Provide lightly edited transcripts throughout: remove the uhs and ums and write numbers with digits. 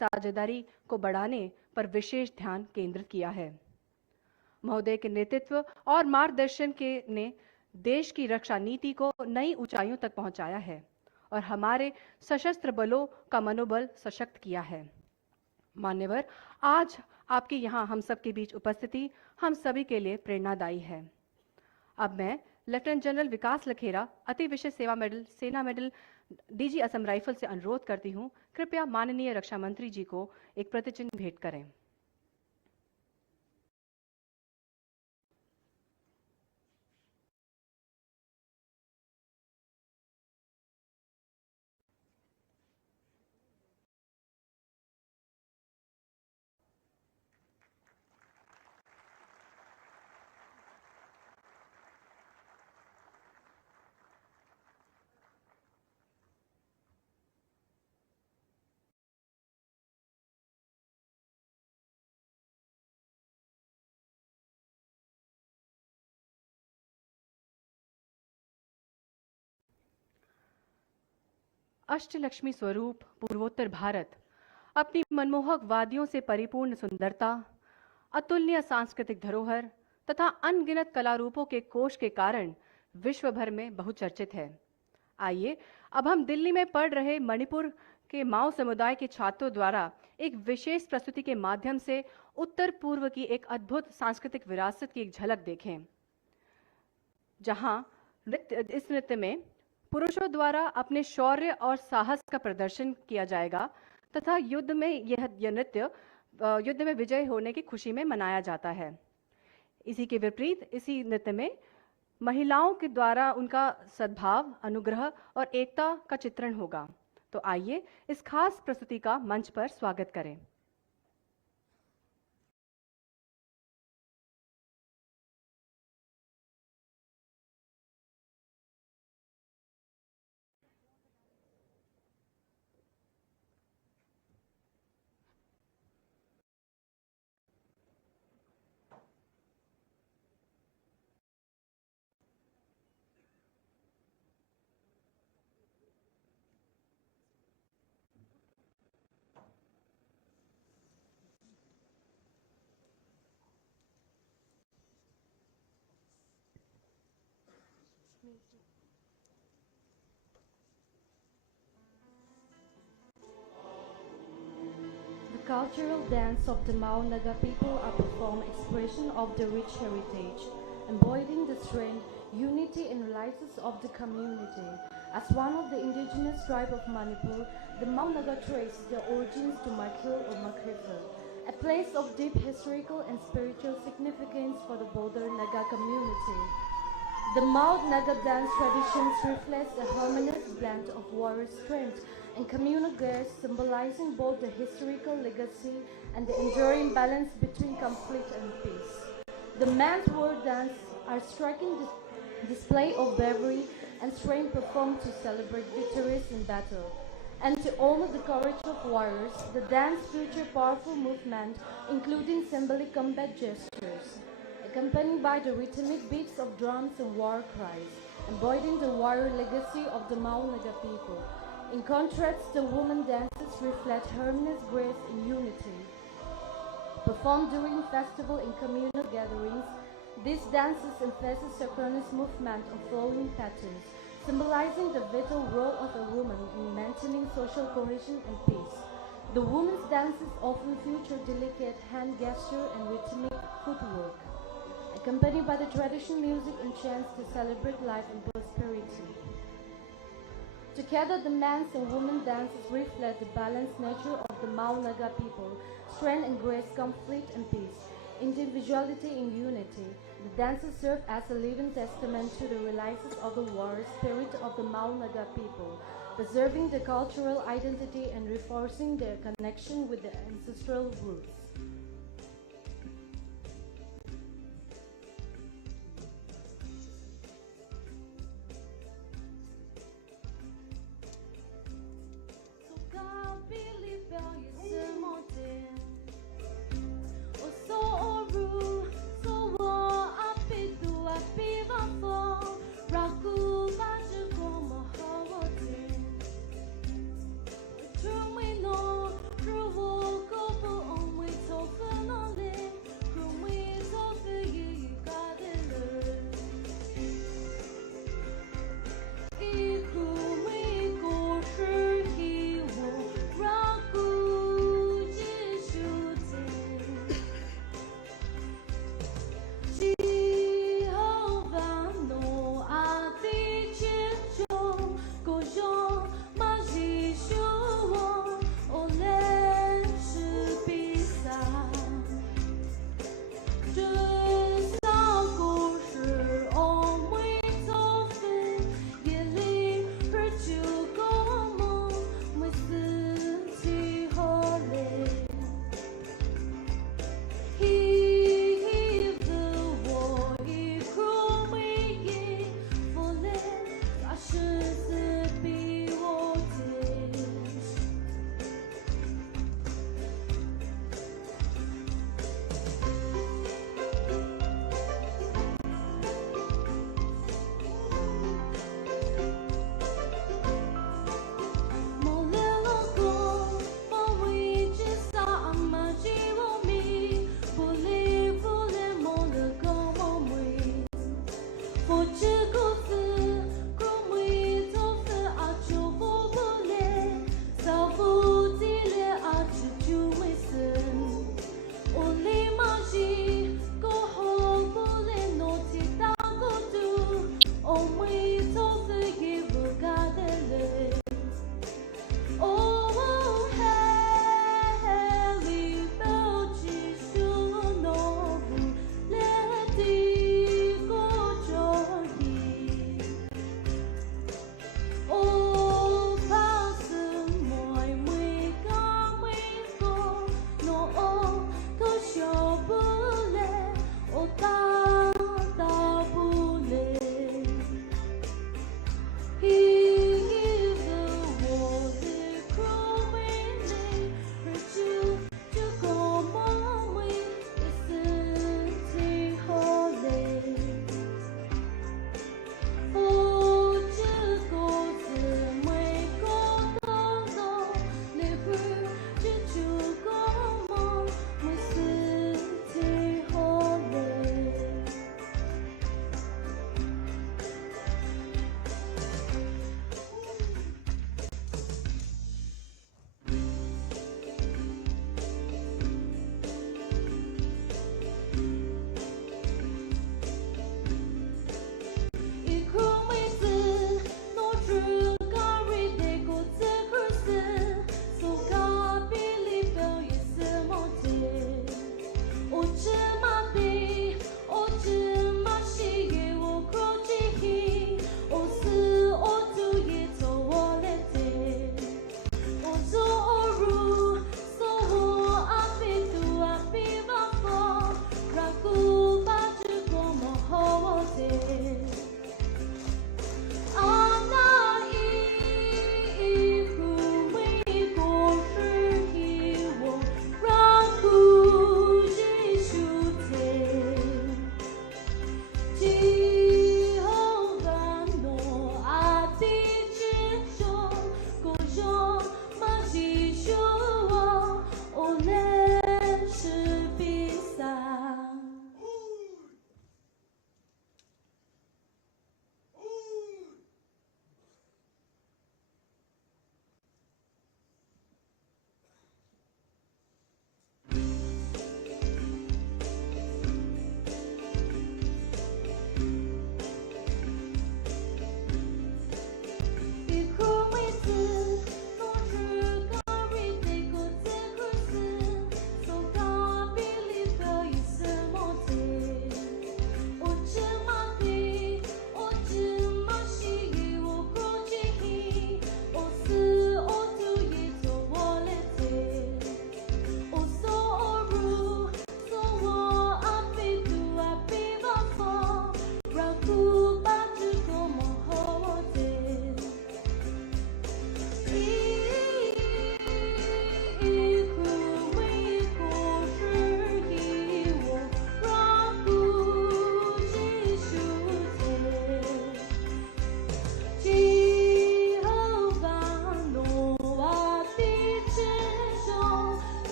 साझेदारी को बढ़ाने पर विशेष ध्यान केंद्रित किया है। महोदय के नेतृत्व और मार्गदर्शन के ने देश की रक्षा नीति को नई ऊंचाइयों तक पहुंचाया है और हमारे सशस्त्र बलों का मनोबल सशक्त किया है। मान्यवर, आज आपके यहाँ हम सब के बीच उपस्थिति हम सभी के लिए प्रेरणादायी है। अब मैं लेफ्टिनेंट जनरल विकास लखेरा, अति विशिष्ट सेवा मेडल, सेना मेडल, डीजी असम राइफल से अनुरोध करती हूँ, कृपया माननीय रक्षा मंत्री जी को एक प्रतिचिन्ह भेंट करें। अष्टलक्ष्मी स्वरूप पूर्वोत्तर भारत अपनी मनमोहक वादियों से परिपूर्ण सुंदरता, अतुलनीय सांस्कृतिक धरोहर तथा अनगिनत कला रूपों के कोष के कारण विश्व भर में बहुचर्चित है। आइए अब हम दिल्ली में पढ़ रहे मणिपुर के माओ समुदाय के छात्रों द्वारा एक विशेष प्रस्तुति के माध्यम से उत्तर पूर्व की एक अद्भुत सांस्कृतिक विरासत की एक झलक देखें, जहां इस नृत्य में पुरुषों द्वारा अपने शौर्य और साहस का प्रदर्शन किया जाएगा तथा युद्ध में यह नृत्य युद्ध में विजय होने की खुशी में मनाया जाता है। इसी के विपरीत इसी नृत्य में महिलाओं के द्वारा उनका सद्भाव, अनुग्रह और एकता का चित्रण होगा। तो आइए इस खास प्रस्तुति का मंच पर स्वागत करें। The cultural dance of the Mao Naga people are performed expression of the rich heritage, embodying the strength, unity and reliance of the community. As one of the indigenous tribe of Manipur, the Mao Naga traces their origins to Makil or Makrifel, a place of deep historical and spiritual significance for the border Naga community. The Mao Naga dance traditions reflect a harmonious blend of warrior strength and communal grace, symbolizing both the historical legacy and the enduring balance between conflict and peace. The men's war dance are striking display of bravery and strength performed to celebrate victories in battle. And to honor the courage of warriors, the dance features powerful movement, including symbolic combat gestures, accompanied by the rhythmic beats of drums and war cries, embodying the warrior legacy of the Mao Naga people. In contrast, the women dances reflect harmonious grace and unity. Performed during festival and communal gatherings, these dances emphasize synchronous movement of flowing patterns, symbolizing the vital role of a woman in maintaining social cohesion and peace. The women's dances often feature delicate hand gesture and rhythmic footwork, accompanied by the traditional music and chants to celebrate life and prosperity. Together, the men's and women's dances reflect the balanced nature of the Mao Naga people, strength and grace, conflict and peace, individuality and unity. The dances serve as a living testament to the reliance of the warrior spirit of the Mao Naga people, preserving the cultural identity and reinforcing their connection with the ancestral roots. True we know, true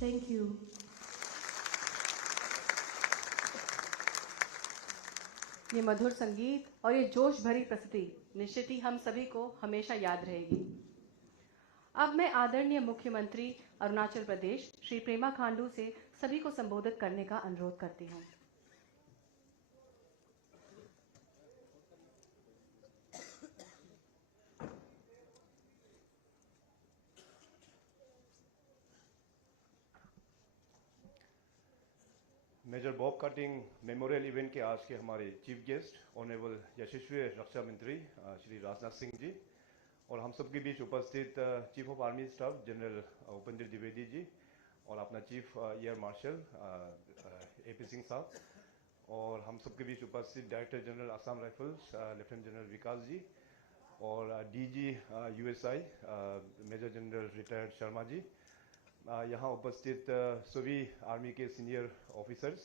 Thank you. ये मधुर संगीत और ये जोश भरी प्रस्तुति निश्चित ही हम सभी को हमेशा याद रहेगी। अब मैं आदरणीय मुख्यमंत्री अरुणाचल प्रदेश श्री पेमा खांडू से सभी को संबोधित करने का अनुरोध करती हूँ। Major Bob Khathing memorial event के आज के हमारे चीफ गेस्ट ऑनरेबल यशस्वी रक्षा मंत्री श्री राजनाथ सिंह जी और हम सबके बीच उपस्थित chief of army staff general Upendra Dwivedi ji और अपना chief air marshal AP Singh साहब और हम सबके बीच उपस्थित director general Assam Rifles lieutenant general Vikas ji और DG USI major general retired Sharma ji, यहाँ उपस्थित सभी आर्मी के सीनियर ऑफिसर्स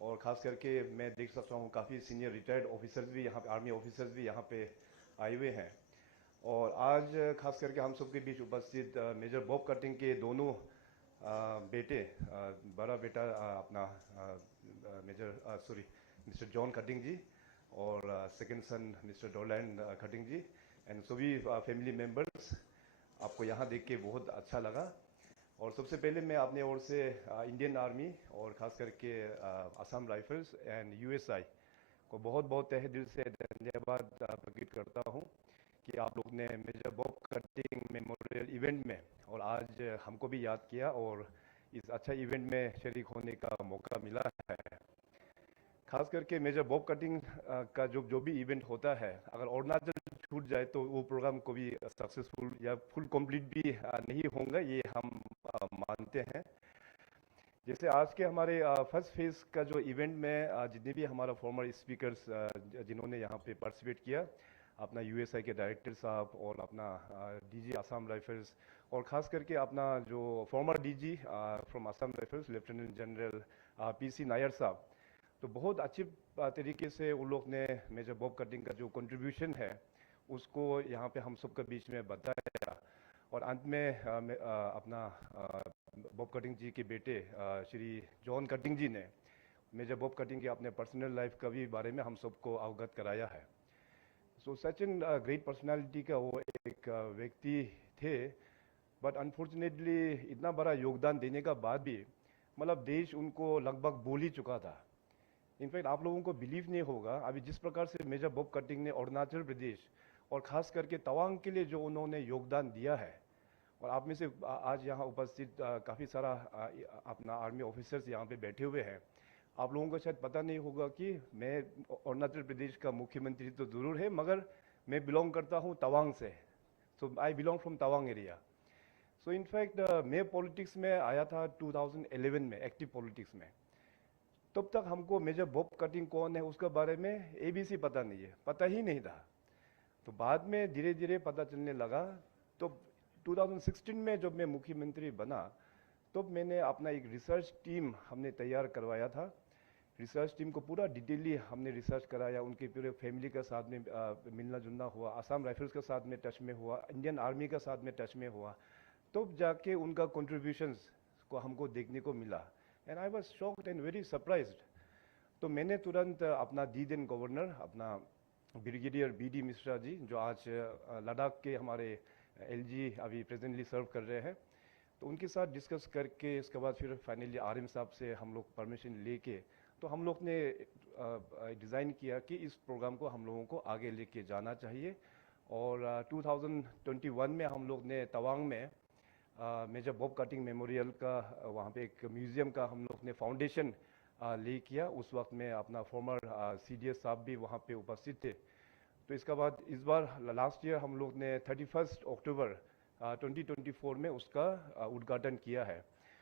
और ख़ास करके मैं देख सकता हूँ काफ़ी सीनियर रिटायर्ड ऑफिसर्स भी यहाँ पे, आर्मी ऑफिसर्स भी यहाँ पे आए हुए हैं। और आज खास करके हम सबके बीच उपस्थित मेजर बॉब कटिंग के दोनों बेटे, बड़ा बेटा अपना मिस्टर जॉन कटिंग जी और second son mister Doland Khathing ji and सभी फैमिली मेम्बर्स, आपको यहाँ देख के बहुत अच्छा लगा। और सबसे पहले मैं अपने ओर से इंडियन आर्मी और ख़ास करके असम राइफल्स एंड USI को बहुत बहुत तहे दिल से धन्यवाद प्रकट करता हूँ कि आप लोग ने major Bob Khathing memorial event में और आज हमको भी याद किया और इस अच्छा इवेंट में शरीक होने का मौका मिला है। खास करके मेजर बॉब कटिंग का जो भी इवेंट होता है, अगर अरुणाचल छूट जाए तो वो प्रोग्राम को भी सक्सेसफुल या फुल कंप्लीट भी नहीं होगा, ये हम मानते हैं। जैसे आज के हमारे फर्स्ट फेज का जो इवेंट में जितने भी हमारा फॉर्मर स्पीकर्स जिन्होंने यहाँ पे पार्टिसिपेट किया, अपना USI के डायरेक्टर साहब और अपना DG असम राइफल्स और ख़ास करके अपना जो farmer DG from Assam Rifles lieutenant general PC Nair साहब, तो बहुत अच्छी तरीके से उन लोग ने मेजर बॉब कटिंग का जो कंट्रीब्यूशन है उसको यहाँ पे हम सब के बीच में बताया। और अंत में अपना बॉब कटिंग जी के बेटे श्री जॉन कटिंग जी ने मेजर बॉब कटिंग के अपने पर्सनल लाइफ का भी बारे में हम सबको अवगत कराया है। सो सच एन ग्रेट पर्सनालिटी का वो एक व्यक्ति थे, बट अनफॉर्चुनेटली इतना बड़ा योगदान देने का बाद भी मतलब देश उनको लगभग भूल ही चुका था। इनफैक्ट आप लोगों को बिलीव नहीं होगा, अभी जिस प्रकार से मेजर बॉब कटिंग ने अरुणाचल प्रदेश और ख़ास करके तवांग के लिए जो उन्होंने योगदान दिया है, और आप में से आज यहाँ उपस्थित काफ़ी सारा अपना आर्मी ऑफिसर्स यहाँ पे बैठे हुए हैं, आप लोगों को शायद पता नहीं होगा कि मैं अरुणाचल प्रदेश का मुख्यमंत्री तो ज़रूर है, मगर मैं बिलोंग करता हूँ तवांग से। So I belong from Tawang area. So in fact मैं पॉलिटिक्स में आया था 2011 में, एक्टिव पॉलिटिक्स में। तब तक हमको मेजर बॉब कटिंग कौन है उसके बारे में ABC पता नहीं है, पता ही नहीं था। तो बाद में धीरे धीरे पता चलने लगा। तो 2016 में जब मैं मुख्यमंत्री बना तब मैंने अपना एक रिसर्च टीम हमने तैयार करवाया था। रिसर्च टीम को पूरा डिटेली हमने रिसर्च कराया, उनके पूरे फैमिली के साथ में मिलना जुलना हुआ, असम राइफल्स के साथ में टच में हुआ, इंडियन आर्मी के साथ में टच में हुआ, तब जाके उनका कंट्रीब्यूशंस को हमको देखने को मिला। And I was shocked and very surprised. तो मैंने तुरंत अपना दिन गवर्नर अपना ब्रिगेडियर BD मिश्रा जी, जो आज लद्दाख के हमारे LG अभी प्रेजेंटली सर्व कर रहे हैं, तो उनके साथ डिस्कस करके इसके बाद फिर फाइनली RM साहब से हम लोग परमिशन लेके तो हम लोग ने डिज़ाइन किया कि इस प्रोग्राम को हम लोगों को आगे लेके जाना चाहिए। और 2021 में हम लोग ने तवांग में मेजर बॉब कटिंग मेमोरियल का वहाँ पे एक म्यूज़ियम का हम लोग ने फाउंडेशन ले किया। उस वक्त में अपना फॉर्मर CDS साहब भी वहाँ पे उपस्थित थे। तो इसका बाद इस बार लास्ट ईयर हम लोग ने 31 अक्टूबर 2024 में उसका उद्घाटन किया है।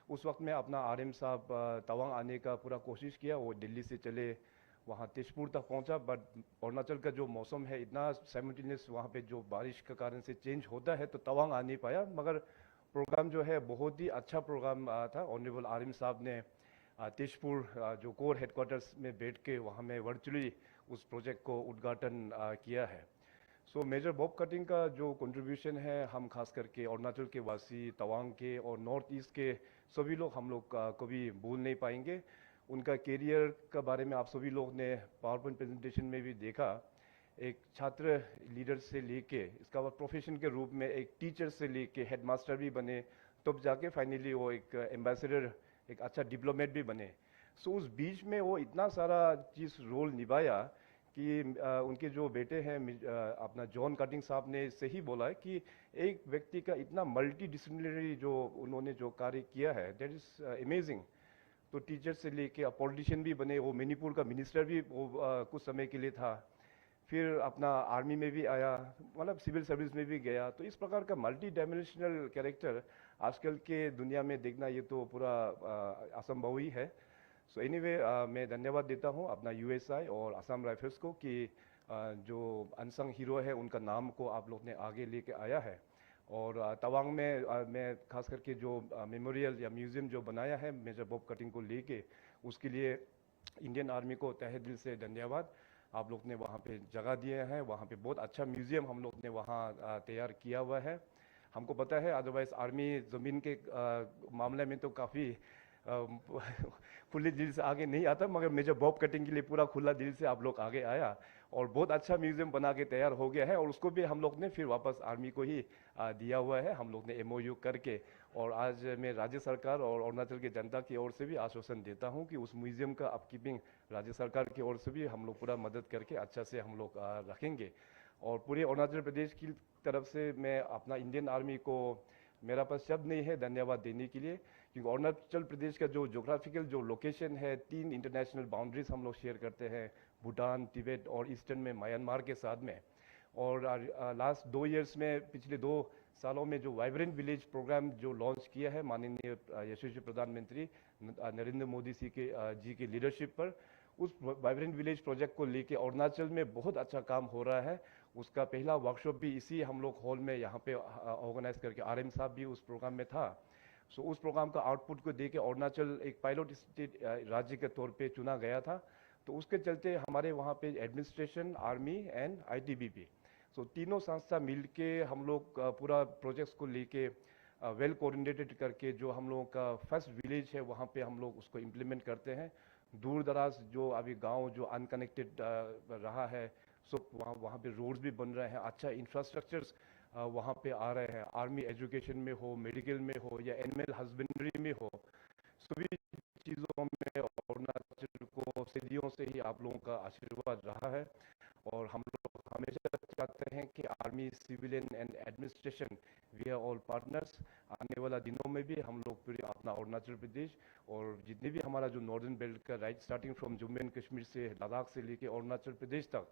उस वक्त में अपना RM साहब तवांग आने का पूरा कोशिश किया, वो दिल्ली से चले वहाँ तेजपुर तक पहुँचा, बट अरुणाचल का जो मौसम है इतना साइमल्टेनियस वहाँ पे जो बारिश के कारण से चेंज होता है तो तवांग आ नहीं पाया। मगर प्रोग्राम जो है बहुत ही अच्छा प्रोग्राम था। ऑनरेबल RM साहब ने तेजपुर जो कोर हेडक्वार्टर्स में बैठ के वहाँ में वर्चुअली उस प्रोजेक्ट को उद्घाटन किया है। सो मेजर बॉब कटिंग का जो कंट्रीब्यूशन है, हम खास करके अरुणाचल के वासी, तवांग के और नॉर्थ ईस्ट के सभी लोग हम लोग कभी भूल नहीं पाएंगे। उनका कैरियर का बारे में आप सभी लोग ने पावर पॉइंट प्रेजेंटेशन में भी देखा। एक छात्र लीडर से लेके इसका बाद प्रोफेशन के रूप में एक टीचर से लेके हेडमास्टर भी बने, तब जाके फाइनली वो एक एम्बेसडर, एक अच्छा डिप्लोमेट भी बने। सो उस बीच में वो इतना सारा चीज़ रोल निभाया कि उनके जो बेटे हैं अपना जॉन कटिंग साहब ने सही बोला है कि एक व्यक्ति का इतना मल्टी डिसिप्लिनरी जो उन्होंने जो कार्य किया है, दैट इज़ अमेजिंग। तो टीचर से लेके पॉलिटिशियन भी बने, वो मणिपुर का मिनिस्टर भी वो कुछ समय के लिए था, फिर अपना आर्मी में भी आया, मतलब सिविल सर्विस में भी गया। तो इस प्रकार का मल्टी डायमेंशनल कैरेक्टर आजकल के दुनिया में देखना ये तो पूरा असंभव ही है। सो एनीवे, मैं धन्यवाद देता हूँ अपना यूएसआई और असम राइफल्स को कि जो अनसंग हीरो है उनका नाम को आप लोग ने आगे लेके आया है। और तवांग में मैं खास करके जो मेमोरियल या म्यूजियम जो बनाया है मेजर बॉब कटिंग को लेके, उसके लिए इंडियन आर्मी को तहे दिल से धन्यवाद। आप लोग ने वहाँ पे जगह दिए हैं, वहाँ पे बहुत अच्छा म्यूजियम हम लोग ने वहाँ तैयार किया हुआ है। हमको पता है अदरवाइज आर्मी ज़मीन के मामले में तो काफ़ी खुले दिल से आगे नहीं आता, मगर मेजर बॉब कटिंग के लिए पूरा खुला दिल से आप लोग आगे आया और बहुत अच्छा म्यूजियम बना के तैयार हो गया है। और उसको भी हम लोग ने फिर वापस आर्मी को ही दिया हुआ है, हम लोग ने एमओयू करके। और आज मैं राज्य सरकार और अरुणाचल की जनता की ओर से भी आश्वासन देता हूं कि उस म्यूजियम का अपकीपिंग राज्य सरकार की ओर से भी हम लोग पूरा मदद करके अच्छा से हम लोग रखेंगे। और पूरे अरुणाचल प्रदेश की तरफ से मैं अपना इंडियन आर्मी को, मेरा पास शब्द नहीं है धन्यवाद देने के लिए, क्योंकि अरुणाचल प्रदेश का जो जोग्राफिकल जो लोकेशन है, 3 इंटरनेशनल बाउंड्रीज हम लोग शेयर करते हैं, भूटान, तिब्बत और ईस्टर्न में म्यांमार के साथ में। और लास्ट 2 इयर्स में, पिछले 2 सालों में जो वाइब्रेंट विलेज प्रोग्राम जो लॉन्च किया है माननीय यशस्वी प्रधानमंत्री नरेंद्र मोदी जी के लीडरशिप पर, उस वाइब्रेंट विलेज प्रोजेक्ट को लेके अरुणाचल में बहुत अच्छा काम हो रहा है। उसका पहला वर्कशॉप भी इसी हम लोग हॉल में यहाँ पे ऑर्गेनाइज करके, आरएम साहब भी उस प्रोग्राम में था। सो उस प्रोग्राम का आउटपुट को देके अरुणाचल एक पायलट स्टेट राज्य के तौर पे चुना गया था। तो उसके चलते हमारे वहाँ पे एडमिनिस्ट्रेशन, आर्मी एंड आईटीबीपी, सो तीनों संस्था मिलके हम लोग पूरा प्रोजेक्ट्स को लेके वेल कोऑर्डिनेटेड करके जो हम लोगों का फर्स्ट विलेज है वहाँ पे हम लोग उसको इम्प्लीमेंट करते हैं। दूर दराज जो अभी गांव जो अनकनेक्टेड रहा है, सो वहाँ पे रोड्स भी बन रहे हैं, अच्छा इंफ्रास्ट्रक्चर्स वहाँ पे आ रहे हैं, आर्मी एजुकेशन में हो, मेडिकल में हो या एनिमल हस्बेंड्री में हो, सभी चीज़ों में अरुणाचल को सदियों से ही आप लोगों का आशीर्वाद रहा है। और हम लोग हमेशा चाहते हैं कि army, civilian and administration, we are all partners. आने वाला दिनों में भी हम लोग पूरे अपना अरुणाचल प्रदेश और जितने भी हमारा जो नॉर्दर्न बेल्ट का, right starting from Jammu and Kashmir से लद्दाख से लेके अरुणाचल प्रदेश तक,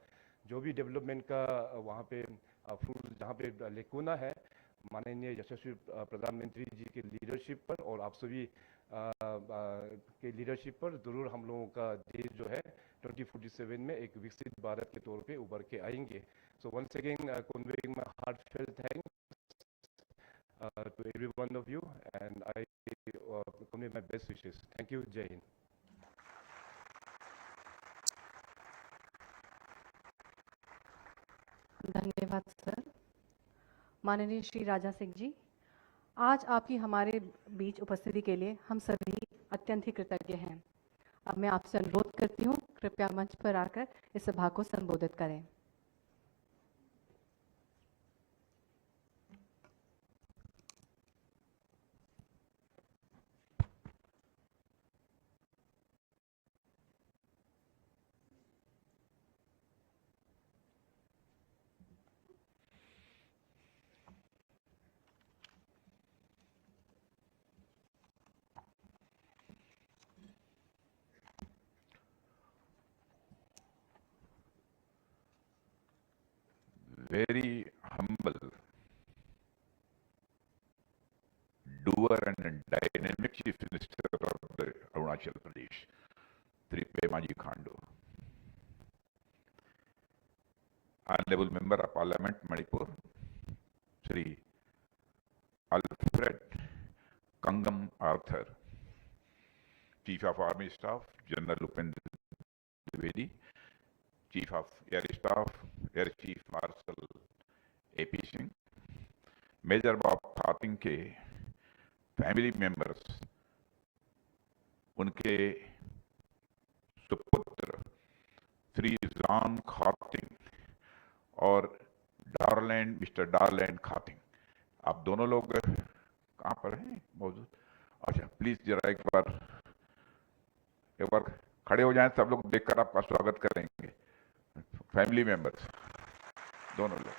जो भी डेवलपमेंट का वहाँ पे फ्रूट जहाँ पे लेकुना है, माननीय यशस्वी प्रधानमंत्री जी के लीडरशिप पर और आप सभी के लीडरशिप पर जरूर हम लोगों का देश जो है 2047 में एक विकसित भारत के तौर पे उभर के आएंगे। So once again conveying my heartfelt thanks to every one of you and I convey my best wishes. Thank you. जय हिंद। धन्यवाद सर। माननीय श्री राजा सिंह जी, आज आपकी हमारे बीच उपस्थिति के लिए हम सभी अत्यंत ही कृतज्ञ हैं। अब मैं आपसे अनुरोध करती हूँ, कृपया मंच पर आकर इस सभा को संबोधित करें। very humble, doer and dynamic Chief Minister of the Arunachal Pradesh, Sri Pemaji Khandu. Honorable Member of Parliament, Manipur, Sri Alfred Kangam Arthur, Chief of Army Staff, General Upendra Dwivedi, Chief of Air Staff, Air Chief Marshal AP Singh, major Bob Khathing के family members, उनके सुपुत्र Shri John Khathing और mister डारलैंड Khathing, आप दोनों लोग कहाँ पर हैं मौजूद? अच्छा, प्लीज जरा एक बार खड़े हो जाएं, सब लोग देखकर आपका स्वागत करेंगे। फैमिली मेंबर्स दोनों लोग,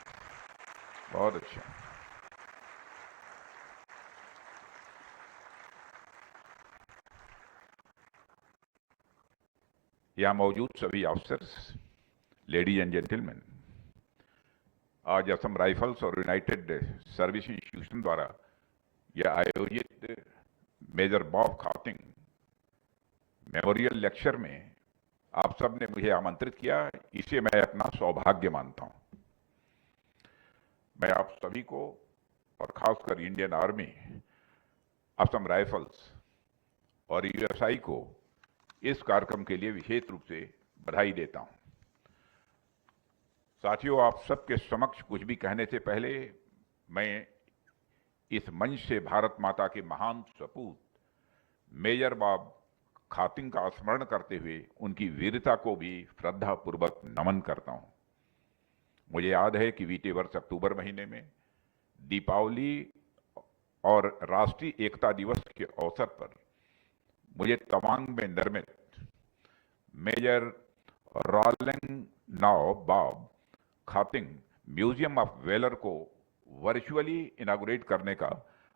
बहुत अच्छा। यहाँ मौजूद सभी ऑफिसर्स, लेडीज एंड जेंटलमैन, आज असम राइफल्स और यूनाइटेड सर्विस इंस्टीट्यूशन द्वारा यह आयोजित major Bob Khathing memorial lecture में आप सब ने मुझे आमंत्रित किया, इसे मैं अपना सौभाग्य मानता हूं। मैं आप सभी को और खासकर इंडियन आर्मी, असम राइफल्स और यूएसआई को इस कार्यक्रम के लिए विशेष रूप से बधाई देता हूं। साथियों, आप सबके समक्ष कुछ भी कहने से पहले मैं इस मंच से भारत माता के महान सपूत मेजर बॉब खातिंग का स्मरण करते हुए उनकी वीरता को भी श्रद्धापूर्वक नमन करता हूं। मुझे याद है कि बीते वर्ष अक्टूबर महीने में दीपावली और राष्ट्रीय एकता दिवस के अवसर पर मुझे तवांग में निर्मित major Ralengnao Bob Khathing museum of valour को वर्चुअली इनॉग्रेट करने का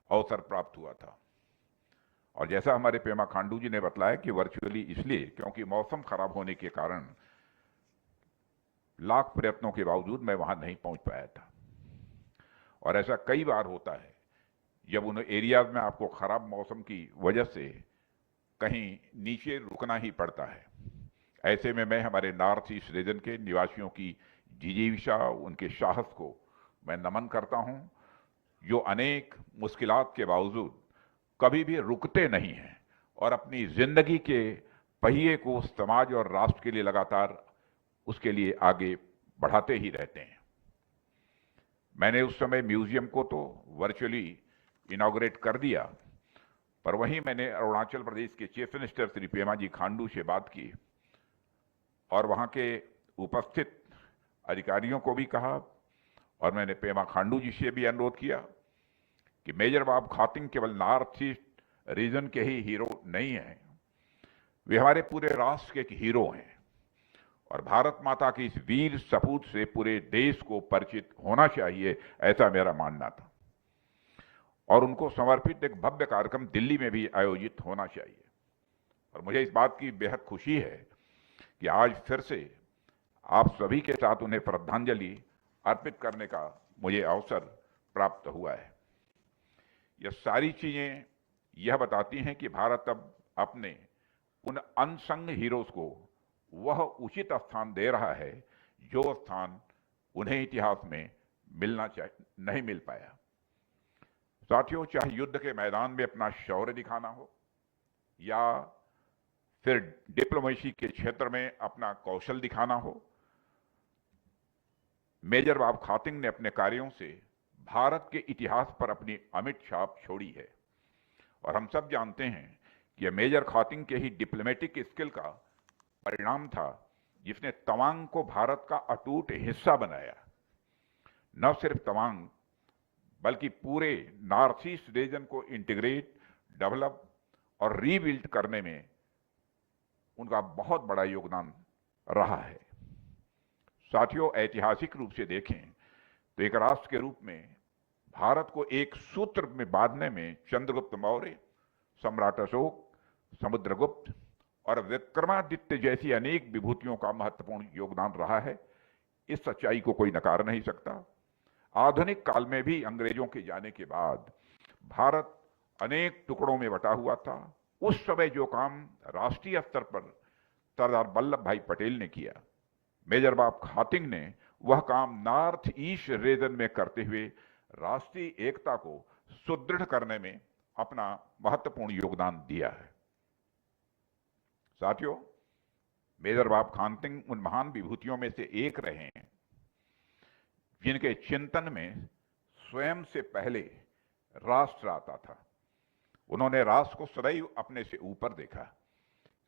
अवसर प्राप्त हुआ था। और जैसा हमारे पेमा खांडू जी ने बतलाया कि वर्चुअली इसलिए क्योंकि मौसम खराब होने के कारण लाख प्रयत्नों के बावजूद मैं वहां नहीं पहुंच पाया था। और ऐसा कई बार होता है जब उन एरियाज में आपको खराब मौसम की वजह से कहीं नीचे रुकना ही पड़ता है। ऐसे में मैं हमारे नॉर्थ ईस्ट रीजन के निवासियों की जिजीविषा, उनके साहस को मैं नमन करता हूं, जो अनेक मुश्किलात के बावजूद कभी भी रुकते नहीं हैं और अपनी जिंदगी के पहिए को समाज और राष्ट्र के लिए लगातार उसके लिए आगे बढ़ाते ही रहते हैं। मैंने उस समय म्यूजियम को तो वर्चुअली इनॉग्रेट कर दिया, पर वहीं मैंने अरुणाचल प्रदेश के चीफ मिनिस्टर श्री पेमा जी खांडू से बात की और वहां के उपस्थित अधिकारियों को भी कहा, और मैंने पेमा खांडू जी से भी अनुरोध किया कि मेजर बॉब खातिंग केवल नॉर्थ ईस्ट रीजन के ही हीरो नहीं हैं, वे हमारे पूरे राष्ट्र के एक हीरो हैं और भारत माता की इस वीर सपूत से पूरे देश को परिचित होना चाहिए, ऐसा मेरा मानना था। और उनको समर्पित एक भव्य कार्यक्रम दिल्ली में भी आयोजित होना चाहिए। और मुझे इस बात की बेहद खुशी है कि आज फिर से आप सभी के साथ उन्हें श्रद्धांजलि अर्पित करने का मुझे अवसर प्राप्त हुआ है। यह सारी चीजें यह बताती हैं कि भारत अब अपने उन अनसंग हीरोज को वह उचित स्थान दे रहा है जो स्थान उन्हें इतिहास में नहीं मिल पाया। साथियों, चाहे युद्ध के मैदान में अपना शौर्य दिखाना हो या फिर डिप्लोमेसी के क्षेत्र में अपना कौशल दिखाना हो, मेजर बॉब खातिंग ने अपने कार्यों से भारत के इतिहास पर अपनी अमिट छाप छोड़ी है। और हम सब जानते हैं कि यह मेजर खातिंग के ही डिप्लोमेटिक स्किल का परिणाम था जिसने तवांग को भारत का अटूट हिस्सा बनाया। न सिर्फ तवांग बल्कि पूरे नॉर्थ ईस्ट रीजन को इंटीग्रेट, डेवलप और रीबिल्ड करने में उनका बहुत बड़ा योगदान रहा है। साथियों, ऐतिहासिक रूप से देखें तो एक राष्ट्र के रूप में भारत को एक सूत्र में बांधने में चंद्रगुप्त मौर्य, सम्राट अशोक, समुद्रगुप्त और विक्रमादित्य जैसी अनेक विभूतियों का महत्वपूर्ण योगदान रहा है। इस सच्चाई को कोई नकार नहीं सकता। आधुनिक काल में भी अंग्रेजों के जाने के बाद भारत अनेक टुकड़ों में बटा हुआ था। उस समय जो काम राष्ट्रीय स्तर पर सरदार वल्लभ भाई पटेल ने किया, मेजर बॉब खातिंग ने वह काम नॉर्थ ईस्ट रीजन में करते हुए राष्ट्रीय एकता को सुदृढ़ करने में अपना महत्वपूर्ण योगदान दिया है। साथियों, मेजर बॉब खातिंग उन महान विभूतियों में से एक रहे हैं जिनके चिंतन में स्वयं से पहले राष्ट्र आता था। उन्होंने राष्ट्र को सदैव अपने से ऊपर देखा।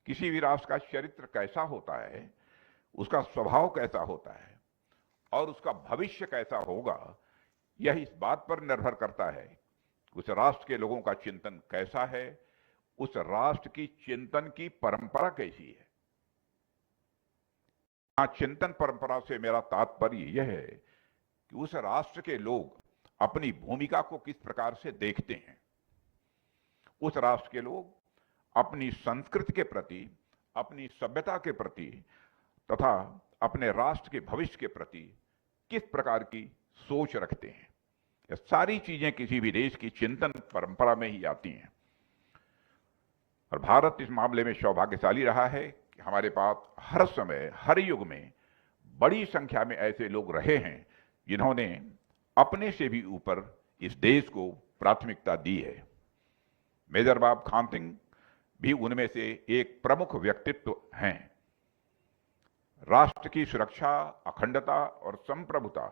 किसी भी राष्ट्र का चरित्र कैसा होता है, उसका स्वभाव कैसा होता है और उसका भविष्य कैसा होगा, यह इस बात पर निर्भर करता है उस राष्ट्र के लोगों का चिंतन कैसा है, उस राष्ट्र की चिंतन की परंपरा कैसी है। चिंतन परंपरा से मेरा तात्पर्य यह है कि उस राष्ट्र के लोग अपनी भूमिका को किस प्रकार से देखते हैं। उस राष्ट्र के लोग अपनी संस्कृति के प्रति, अपनी सभ्यता के प्रति तथा अपने राष्ट्र के भविष्य के प्रति किस प्रकार की सोच रखते हैं। ये सारी चीजें किसी भी देश की चिंतन परंपरा में ही आती हैं। और भारत इस मामले में सौभाग्यशाली रहा है कि हमारे पास हर समय, हर युग में बड़ी संख्या में ऐसे लोग रहे हैं जिन्होंने अपने से भी ऊपर इस देश को प्राथमिकता दी है। मेजर बाब खातिंग भी उनमें से एक प्रमुख व्यक्तित्व हैं। राष्ट्र की सुरक्षा, अखंडता और संप्रभुता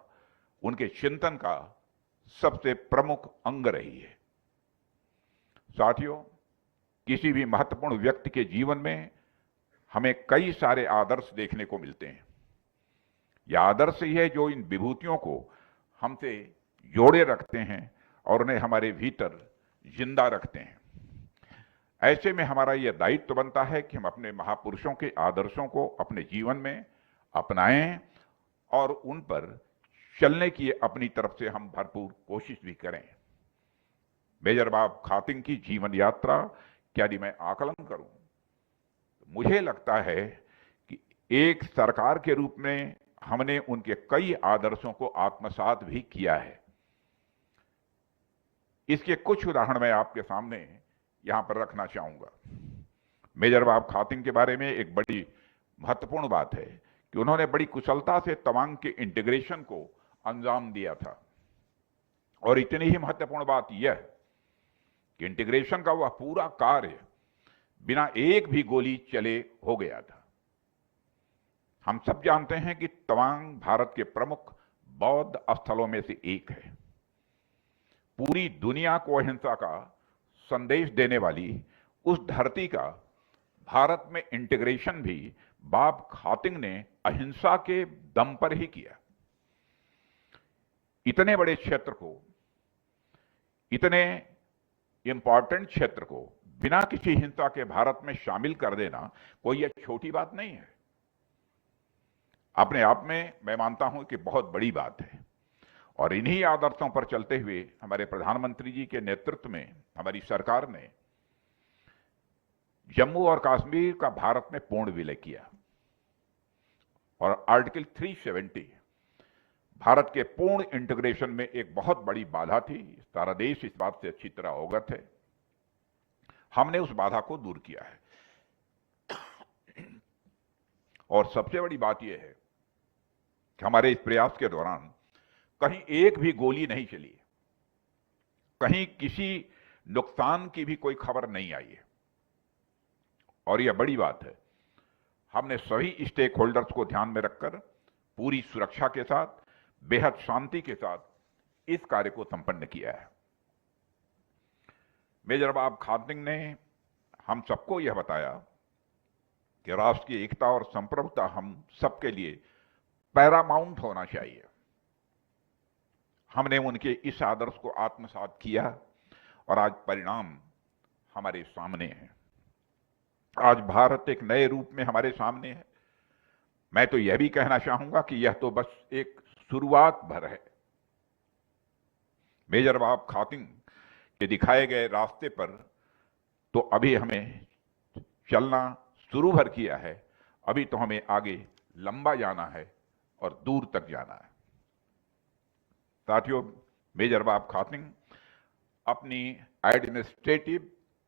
उनके चिंतन का सबसे प्रमुख अंग रही है। साथियों, किसी भी महत्वपूर्ण व्यक्ति के जीवन में हमें कई सारे आदर्श देखने को मिलते हैं। यह आदर्श ही है जो इन विभूतियों को हमसे जोड़े रखते हैं और उन्हें हमारे भीतर जिंदा रखते हैं। ऐसे में हमारा यह दायित्व बनता है कि हम अपने महापुरुषों के आदर्शों को अपने जीवन में अपनाएं और उन पर चलने की अपनी तरफ से हम भरपूर कोशिश भी करें। मेजर बाब खातिंग की जीवन यात्रा क्या यदि मैं आकलन करूं तो मुझे लगता है कि एक सरकार के रूप में हमने उनके कई आदर्शों को आत्मसात भी किया है। इसके कुछ उदाहरण मैं आपके सामने यहां पर रखना चाहूंगा। मेजर बाब खातिंग के बारे में एक बड़ी महत्वपूर्ण बात है कि उन्होंने बड़ी कुशलता से तवांग के इंटीग्रेशन को अंजाम दिया था। और इतनी ही महत्वपूर्ण बात यह कि इंटीग्रेशन का वह पूरा कार्य बिना एक भी गोली चले हो गया था। हम सब जानते हैं कि तवांग भारत के प्रमुख बौद्ध स्थलों में से एक है। पूरी दुनिया को अहिंसा का संदेश देने वाली उस धरती का भारत में इंटीग्रेशन भी बाब खातिंग ने अहिंसा के दम पर ही किया। इतने बड़े क्षेत्र को, इतने इंपॉर्टेंट क्षेत्र को बिना किसी हिंसा के भारत में शामिल कर देना कोई यह छोटी बात नहीं है। अपने आप में मैं मानता हूं कि बहुत बड़ी बात है। और इन्हीं आदर्शों पर चलते हुए हमारे प्रधानमंत्री जी के नेतृत्व में हमारी सरकार ने जम्मू और कश्मीर का भारत में पूर्ण विलय किया। और आर्टिकल 370 भारत के पूर्ण इंटीग्रेशन में एक बहुत बड़ी बाधा थी। सारा देश इस बात से अच्छी तरह अवगत है। हमने उस बाधा को दूर किया है। और सबसे बड़ी बात यह है कि हमारे इस प्रयास के दौरान कहीं एक भी गोली नहीं चली, कहीं किसी नुकसान की भी कोई खबर नहीं आई है। और यह बड़ी बात है। हमने सभी स्टेक होल्डर्स को ध्यान में रखकर पूरी सुरक्षा के साथ, बेहद शांति के साथ इस कार्य को संपन्न किया है। मेजर बाब खातिंग ने हम सबको यह बताया कि राष्ट्र की एकता और संप्रभुता हम सबके लिए पैरामाउंट होना चाहिए। हमने उनके इस आदर्श को आत्मसात किया और आज परिणाम हमारे सामने है। आज भारत एक नए रूप में हमारे सामने है। मैं तो यह भी कहना चाहूंगा कि यह तो बस एक शुरुआत भर है। मेजर बाब खातिंग के दिखाए गए रास्ते पर तो अभी हमें चलना शुरू भर किया है। अभी तो हमें आगे लंबा जाना है और दूर तक जाना है। साथियों, मेजर बाब खातिंग अपनी एडमिनिस्ट्रेटिव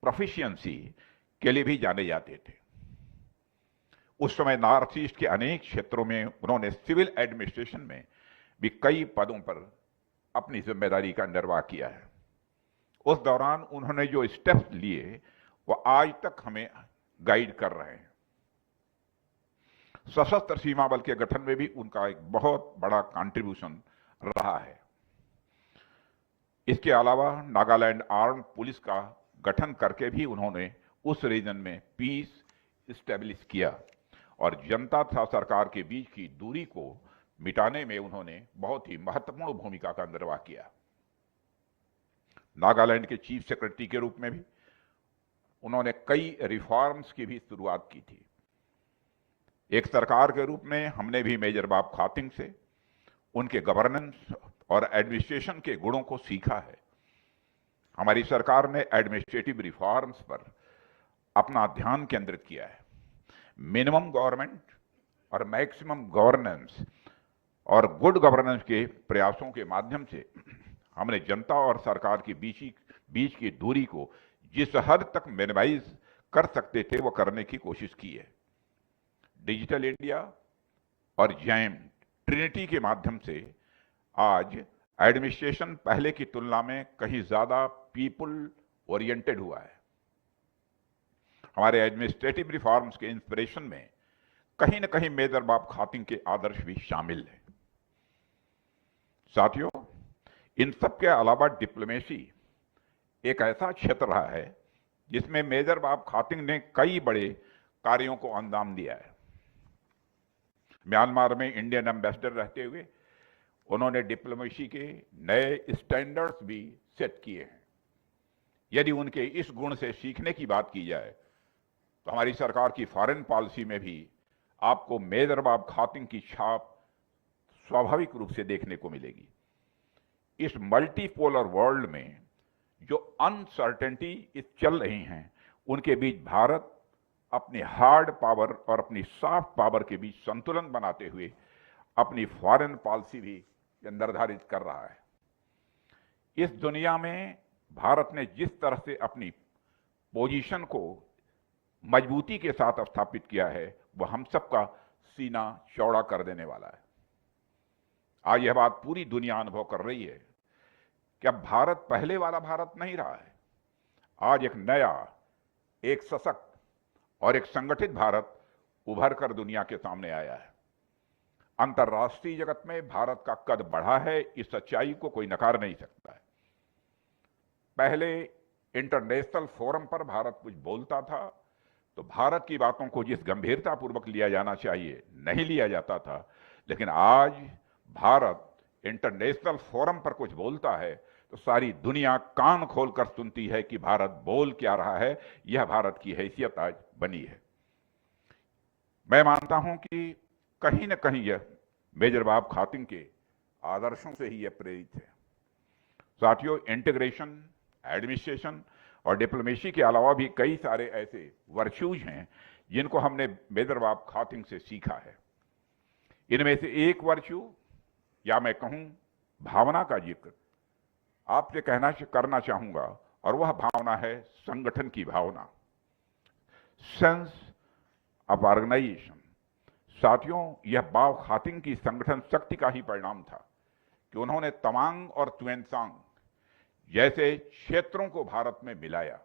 प्रोफिशिएंसी के लिए भी जाने जाते थे। उस समय नॉर्थ ईस्ट के अनेक क्षेत्रों में उन्होंने सिविल एडमिनिस्ट्रेशन में भी कई पदों पर अपनी जिम्मेदारी का निर्वाह किया है। उस दौरान उन्होंने जो स्टेप्स लिए वो आज तक हमें गाइड कर रहे हैं। सशस्त्र सीमा बल के गठन में भी उनका एक बहुत बड़ा कंट्रीब्यूशन रहा है। इसके अलावा नागालैंड आर्म पुलिस का गठन करके भी उन्होंने उस रीजन में पीस इस्टेब्लिश किया और जनता तथा सरकार के बीच की दूरी को मिटाने में उन्होंने बहुत ही महत्वपूर्ण भूमिका का निर्वाह किया। नागालैंड के चीफ सेक्रेटरी के रूप में भी उन्होंने कई रिफॉर्म्स की भी शुरुआत की थी। एक सरकार के रूप में हमने भी मेजर बाब खातिंग से उनके गवर्नेंस और एडमिनिस्ट्रेशन के गुणों को सीखा है। हमारी सरकार ने एडमिनिस्ट्रेटिव रिफॉर्म्स पर अपना ध्यान केंद्रित किया है। मिनिमम गवर्नमेंट और मैक्सिमम गवर्नेंस और गुड गवर्नेंस के प्रयासों के माध्यम से हमने जनता और सरकार के बीच की दूरी को जिस हद तक मिनिमाइज कर सकते थे वो करने की कोशिश की है। डिजिटल इंडिया और जैम ट्रिनिटी के माध्यम से आज एडमिनिस्ट्रेशन पहले की तुलना में कहीं ज्यादा पीपल ओरिएंटेड हुआ है। हमारे एडमिनिस्ट्रेटिव रिफॉर्म्स के इंस्पिरेशन में कहीं न कहीं मेजर बाब खातिंग के आदर्श भी शामिल हैं। साथियों, इन सब के अलावा डिप्लोमेसी एक ऐसा क्षेत्र रहा है जिसमें मेजर बाब खातिंग ने कई बड़े कार्यों को अंजाम दिया है। म्यांमार में इंडियन एम्बेसडर रहते हुए उन्होंने डिप्लोमेसी के नए स्टैंडर्ड्स भी सेट किए हैं। यदि उनके इस गुण से सीखने की बात की जाए तो हमारी सरकार की फॉरेन पॉलिसी में भी आपको मेजर बाब खातिंग की छाप स्वाभाविक रूप से देखने को मिलेगी। इस मल्टीपोलर वर्ल्ड में जो अनसर्टेनिटी चल रही हैं, उनके बीच भारत अपनी हार्ड पावर और अपनी सॉफ्ट पावर के बीच संतुलन बनाते हुए अपनी फॉरेन पॉलिसी भी निर्धारित कर रहा है। इस दुनिया में भारत ने जिस तरह से अपनी पोजीशन को मजबूती के साथ स्थापित किया है, वह हम सबका सीना चौड़ा कर देने वाला है। आज यह बात पूरी दुनिया अनुभव कर रही है कि अब भारत पहले वाला भारत नहीं रहा है। आज एक नया, एक सशक्त और एक संगठित भारत उभर कर दुनिया के सामने आया है। अंतर्राष्ट्रीय जगत में भारत का कद बढ़ा है, इस सच्चाई को कोई नकार नहीं सकता है। पहले इंटरनेशनल फोरम पर भारत कुछ बोलता था तो भारत की बातों को जिस गंभीरता पूर्वक लिया जाना चाहिए नहीं लिया जाता था, लेकिन आज भारत इंटरनेशनल फोरम पर कुछ बोलता है तो सारी दुनिया कान खोलकर सुनती है कि भारत बोल क्या रहा है। यह भारत की हैसियत आज बनी है। मैं मानता हूं कि कहीं न कहीं यह मेजर बाब खातिंग के आदर्शों से ही यह प्रेरित है। साथियों, इंटीग्रेशन, एडमिनिस्ट्रेशन और डिप्लोमेसी के अलावा भी कई सारे ऐसे वर्च्यूज हैं जिनको हमने मेजर बाब खातिंग से सीखा है। इनमें से एक वर्च्यू या मैं कहूं भावना का जिक्र आपसे करना चाहूंगा और वह भावना है संगठन की भावना, सेंस ऑफ ऑर्गेनाइजेशन। साथियों, यह बाब खातिंग की संगठन शक्ति का ही परिणाम था कि उन्होंने तवांग और तुएनसांग जैसे क्षेत्रों को भारत में मिलाया।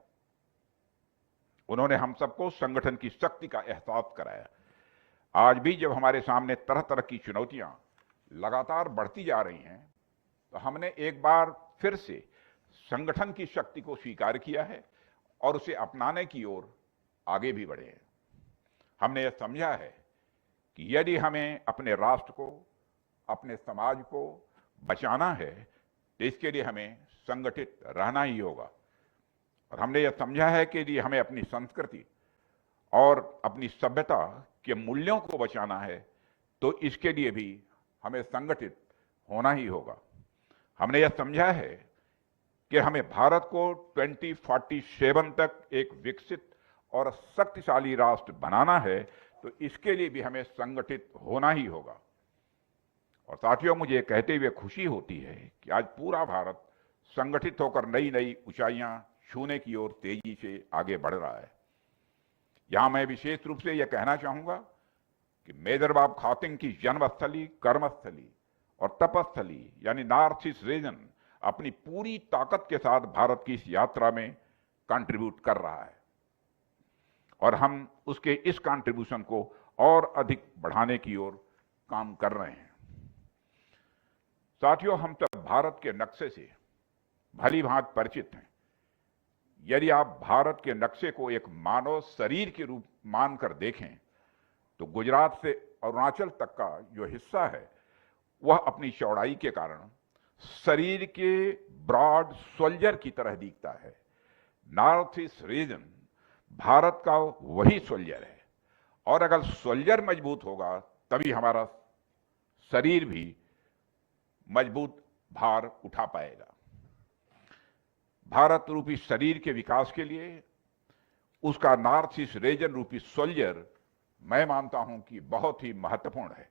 उन्होंने हम सबको संगठन की शक्ति का एहसास कराया। आज भी जब हमारे सामने तरह तरह की चुनौतियां लगातार बढ़ती जा रही हैं, तो हमने एक बार फिर से संगठन की शक्ति को स्वीकार किया है और उसे अपनाने की ओर आगे भी बढ़े हैं। हमने यह समझा है कि यदि हमें अपने राष्ट्र को, अपने समाज को बचाना है तो इसके लिए हमें संगठित रहना ही होगा। और हमने यह समझा है कि यदि हमें अपनी संस्कृति और अपनी सभ्यता के मूल्यों को बचाना है तो इसके लिए भी हमें संगठित होना ही होगा। हमने यह समझा है कि हमें भारत को 2047 तक एक विकसित और शक्तिशाली राष्ट्र बनाना है, तो इसके लिए भी हमें संगठित होना ही होगा। और साथियों, मुझे कहते हुए खुशी होती है कि आज पूरा भारत संगठित होकर नई नई ऊंचाइयां छूने की ओर तेजी से आगे बढ़ रहा है। यहां मैं विशेष रूप से यह कहना चाहूंगा कि मेजर बाब खातिंग की जन्मस्थली, कर्मस्थली और तपस्थली यानी नॉर्थ ईस्ट रीजन अपनी पूरी ताकत के साथ भारत की इस यात्रा में कंट्रीब्यूट कर रहा है और हम उसके इस कंट्रीब्यूशन को और अधिक बढ़ाने की ओर काम कर रहे हैं। साथियों, हम सब भारत के नक्शे से भली भांति परिचित हैं। यदि आप भारत के नक्शे को एक मानव शरीर के रूप मानकर देखें तो गुजरात से अरुणाचल तक का जो हिस्सा है वह अपनी चौड़ाई के कारण शरीर के ब्रॉड सोल्जर की तरह दिखता है। नॉर्थ ईस्ट रीजन भारत का वही सोल्जर है, और अगर सोल्जर मजबूत होगा तभी हमारा शरीर भी मजबूत भार उठा पाएगा। भारत रूपी शरीर के विकास के लिए उसका नॉर्थ ईस्ट रीजन रूपी सोल्जर मैं मानता हूं कि बहुत ही महत्वपूर्ण है।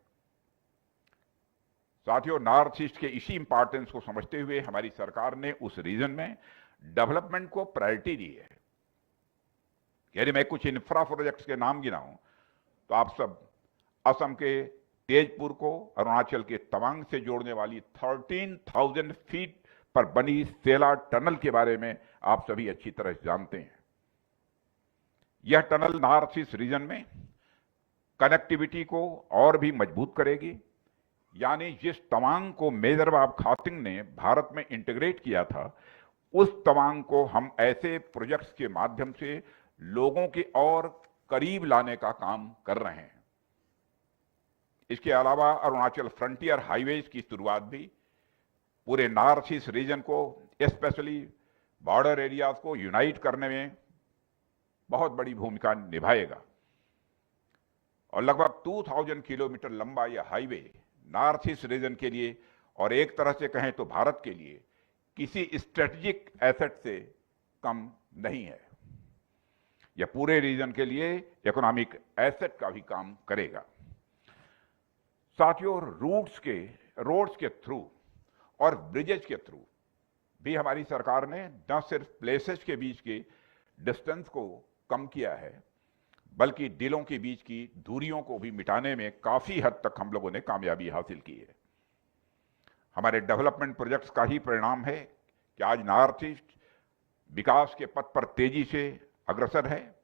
साथियों, नॉर्थ ईस्ट के इसी इंपॉर्टेंस को समझते हुए हमारी सरकार ने उस रीजन में डेवलपमेंट को प्रायोरिटी दी है। यदि मैं कुछ इंफ्रा प्रोजेक्ट्स के नाम गिनाऊं तो आप सब असम के तेजपुर को अरुणाचल के तवांग से जोड़ने वाली 13,000 फीट पर बनी सेला टनल के बारे में आप सभी अच्छी तरह जानते हैं। यह टनल नॉर्थ ईस्ट रीजन में कनेक्टिविटी को और भी मजबूत करेगी। यानी जिस तवांग को मेजर बाब खातिंग ने भारत में इंटीग्रेट किया था, उस तवांग को हम ऐसे प्रोजेक्ट्स के माध्यम से लोगों के और करीब लाने का काम कर रहे हैं। इसके अलावा अरुणाचल फ्रंटियर हाईवेज की शुरुआत भी पूरे नॉर्थ ईस्ट रीजन को, स्पेशली बॉर्डर एरियाज को यूनाइट करने में बहुत बड़ी भूमिका निभाएगा। और लगभग 2000 किलोमीटर लंबा यह हाईवे नॉर्थ ईस्ट रीजन के लिए, और एक तरह से कहें तो भारत के लिए, किसी स्ट्रेटेजिक एसेट से कम नहीं है। यह पूरे रीजन के लिए इकोनॉमिक एसेट का भी काम करेगा। साथियों, रोड्स के थ्रू और ब्रिजेज के थ्रू भी हमारी सरकार ने न सिर्फ प्लेसेस के बीच के डिस्टेंस को कम किया है, बल्कि दिलों के बीच की दूरियों को भी मिटाने में काफी हद तक हम लोगों ने कामयाबी हासिल की है। हमारे डेवलपमेंट प्रोजेक्ट्स का ही परिणाम है कि आज नॉर्थ ईस्ट विकास के पथ पर तेजी से अग्रसर है,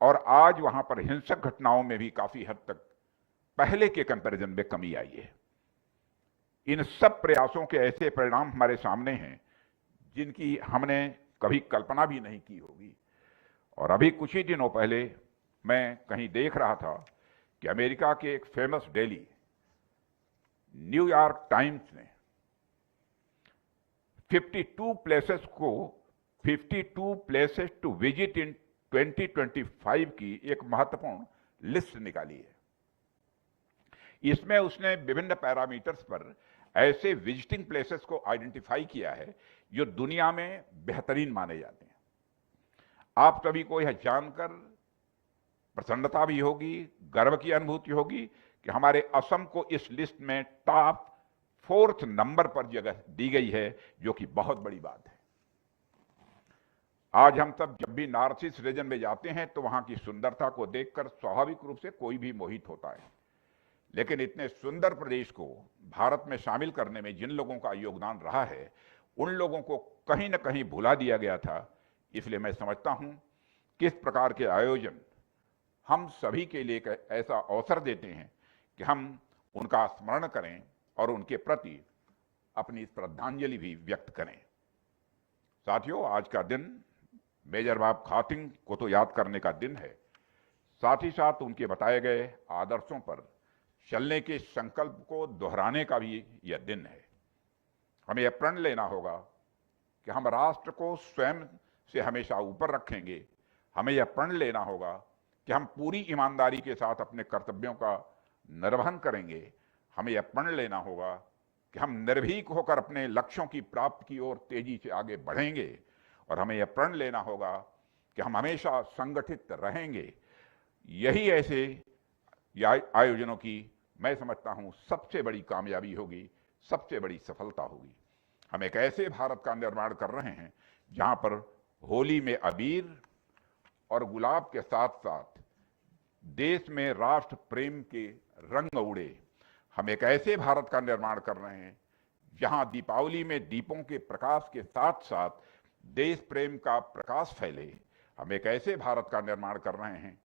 और आज वहां पर हिंसक घटनाओं में भी काफी हद तक पहले के कंपैरिजन में कमी आई है। इन सब प्रयासों के ऐसे परिणाम हमारे सामने हैं जिनकी हमने कभी कल्पना भी नहीं की होगी। और अभी कुछ ही दिनों पहले मैं कहीं देख रहा था कि अमेरिका के एक फेमस डेली न्यूयॉर्क टाइम्स ने 52 प्लेसेस टू विजिट इन 2025 की एक महत्वपूर्ण लिस्ट निकाली है। इसमें उसने विभिन्न पैरामीटर्स पर ऐसे विजिटिंग प्लेसेस को आइडेंटिफाई किया है जो दुनिया में बेहतरीन माने जाते हैं। आप सभी को यह जानकर प्रसन्नता भी होगी, गर्व की अनुभूति होगी कि हमारे असम को इस लिस्ट में टॉप 4th नंबर पर जगह दी गई है, जो कि बहुत बड़ी बात है। आज हम सब जब भी नॉर्थ ईस्ट रीजन में जाते हैं तो वहां की सुंदरता को देखकर स्वाभाविक रूप से कोई भी मोहित होता है, लेकिन इतने सुंदर प्रदेश को भारत में शामिल करने में जिन लोगों का योगदान रहा है, उन लोगों को कहीं न कहीं भुला दिया गया था। इसलिए मैं समझता हूं कि इस प्रकार के आयोजन हम सभी के लिए एक ऐसा अवसर देते हैं कि हम उनका स्मरण करें और उनके प्रति अपनी श्रद्धांजलि भी व्यक्त करें। साथियों, आज का दिन मेजर बाब खातिंग को तो याद करने का दिन है, साथ ही साथ उनके बताए गए आदर्शों पर चलने के संकल्प को दोहराने का भी यह दिन है। हमें यह प्रण लेना होगा कि हम राष्ट्र को स्वयं से हमेशा ऊपर रखेंगे। हमें यह प्रण लेना होगा कि हम पूरी ईमानदारी के साथ अपने कर्तव्यों का निर्वहन करेंगे। हमें यह प्रण लेना होगा कि हम निर्भीक होकर अपने लक्ष्यों की प्राप्ति की ओर तेजी से आगे बढ़ेंगे, और हमें यह प्रण लेना होगा कि हम हमेशा संगठित रहेंगे। यही ऐसे आयोजनों की मैं समझता हूं सबसे बड़ी कामयाबी होगी, सबसे बड़ी सफलता होगी। हम एक ऐसे भारत का निर्माण कर रहे हैं जहां पर होली में अबीर और गुलाब के साथ साथ देश में राष्ट्र प्रेम के रंग उड़े। हम एक ऐसे भारत का निर्माण कर रहे हैं जहां दीपावली में दीपों के प्रकाश के साथ साथ देश प्रेम का प्रकाश फैले। हम एक ऐसे भारत का निर्माण कर रहे हैं